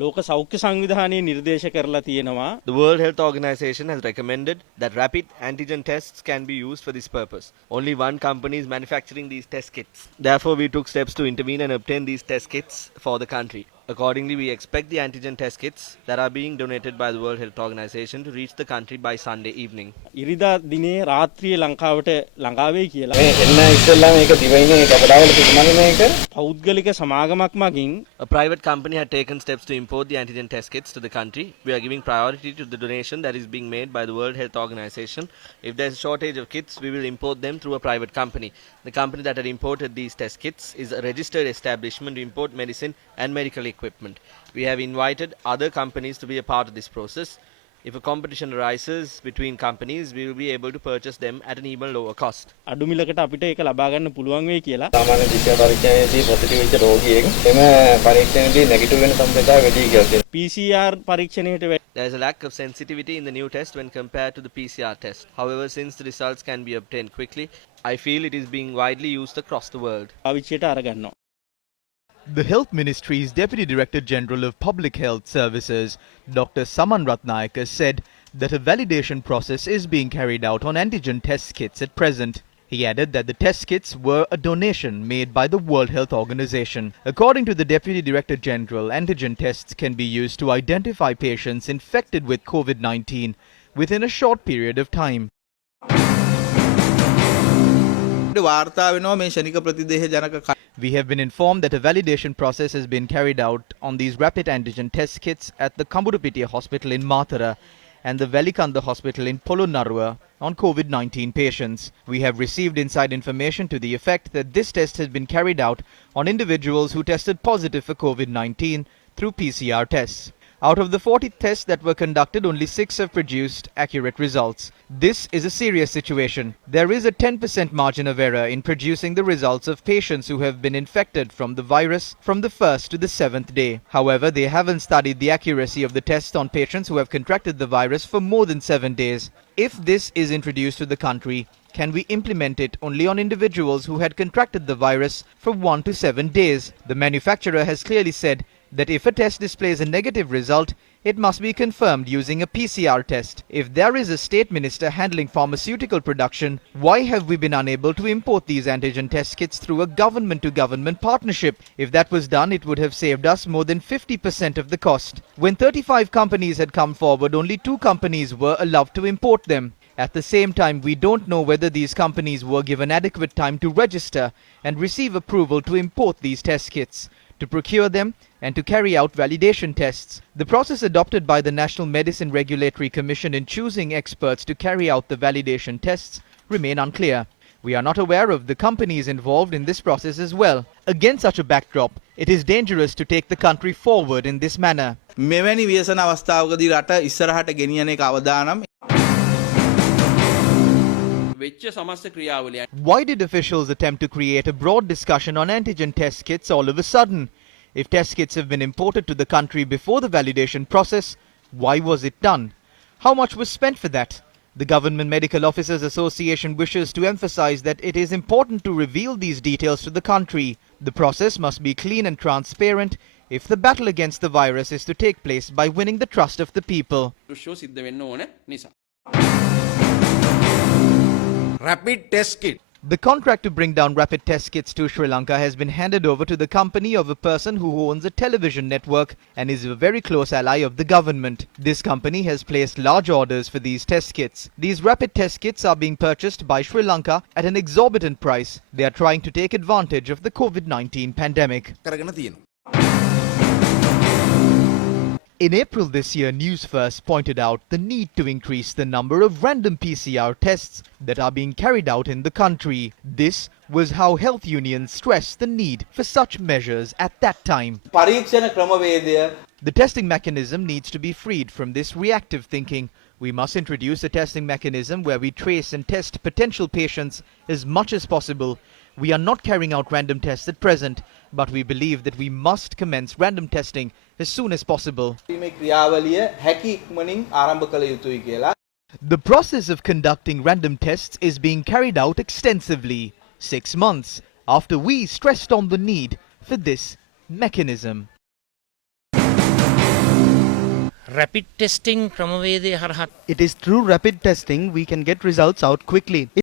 ලෝක සෞඛ්‍ය සංවිධානයේ නිර්දේශ කරලා තියෙනවා. The World Health Organization has recommended that rapid antigen tests can be used for this purpose. Only one company is manufacturing these test kits. Therefore, we took steps to intervene and obtain these test kits for the country. Accordingly, we expect the antigen test kits that are being donated by the World Health Organization to reach the country by Sunday evening. ඉරිදා දිනේ රාත්‍රියේ ලංකාවට ළඟාවේ කියලා. මේ එන්න ඉස්සෙල්ලා මේක දිවයිනේ කපඩාවල තිබුණානේ මේක. පෞද්ගලික සමාගමක් මගින් A private company had taken steps to import the antigen test kits to the country. We are giving priority to the donation that is being made by the World Health Organization. If there is a shortage of kits, we will import them through a private company. The company that had imported these test kits is a registered establishment to import medicine and medical equipment. We have invited other companies to be a part of this process. If a competition arises between companies, we will be able to purchase them at an even lower cost. අඩු මිලකට අපිට ඒක ලබා ගන්න පුළුවන් වෙයි කියලා. සාමාන්‍ය PCR පරීක්ෂණයේදී positive වෙච්ච රෝගියෙක් එම පරීක්ෂණයේදී නෙගටිව් වෙන සම්ප්‍රදාය වැඩි කියලා තියෙනවා. PCR පරීක්ෂණයට There is a lack of sensitivity in the new test when compared to the PCR test. However, since the results can be obtained quickly, I feel it is being widely used across the world. පාවිච්චියට අරගන්නවා. The Health Ministry's Deputy Director General of Public Health Services, Dr. Saman Ratnayake, said that a validation process is being carried out on antigen test kits at present. He added that the test kits were a donation made by the World Health Organization. According to the Deputy Director General, antigen tests can be used to identify patients infected with COVID-19 within a short period of time. We have been informed that a validation process has been carried out on these rapid antigen test kits at the Kambudupitiya Hospital in Matara and the Velikanda Hospital in Polonnaruwa on COVID-19 patients. We have received inside information to the effect that this test has been carried out on individuals who tested positive for COVID-19 through PCR tests. Out of the 40 tests that were conducted, only 6 have produced accurate results. This is a serious situation. There is a 10% margin of error in producing the results of patients who have been infected from the virus from the 1st to the 7th day. However, they haven't studied the accuracy of the tests on patients who have contracted the virus for more than 7 days. If this is introduced to the country, can we implement it only on individuals who had contracted the virus for 1 to 7 days? The manufacturer has clearly said that if a test displays a negative result, it must be confirmed using a PCR test. If there is a state minister handling pharmaceutical production, why have we been unable to import these antigen test kits through a government-to-government partnership? If that was done, it would have saved us more than 50% of the cost. When 35 companies had come forward, only 2 companies were allowed to import them. At the same time, we don't know whether these companies were given adequate time to register and receive approval to import these test kits, to procure them and to carry out validation tests. The process adopted by the National Medicine Regulatory Commission in choosing experts to carry out the validation tests remain unclear. We are not aware of the companies involved in this process as well. Against such a backdrop, it is dangerous to take the country forward in this manner. මෙවැනි ව්‍යසන අවස්ථාවකදී රට ඉස්සරහට ගෙනියන එක අවදානම්. Why did officials attempt to create a broad discussion on antigen test kits all of a sudden? If test kits have been imported to the country before the validation process, why was it done? How much was spent for that? The Government Medical Officers Association wishes to emphasize that it is important to reveal these details to the country. The process must be clean and transparent if the battle against the virus is to take place by winning the trust of the people. Rapid test kit. The contract to bring down rapid test kits to Sri Lanka has been handed over to the company of a person who owns a television network and is a very close ally of the government. This company has placed large orders for these test kits. These rapid test kits are being purchased by Sri Lanka at an exorbitant price. They are trying to take advantage of the COVID-19 pandemic. In April this year, News First pointed out the need to increase the number of random PCR tests that are being carried out in the country. This was how health unions stressed the need for such measures at that time. The testing mechanism needs to be freed from this reactive thinking. We must introduce a testing mechanism where we trace and test potential patients as much as possible. We are not carrying out random tests at present, but we believe that we must commence random testing as soon as possible. The process of conducting random tests is being carried out extensively, 6 months after we stressed on the need for this mechanism. Rapid testing ක්‍රමවේදය හරහා It is through rapid testing we can get results out quickly.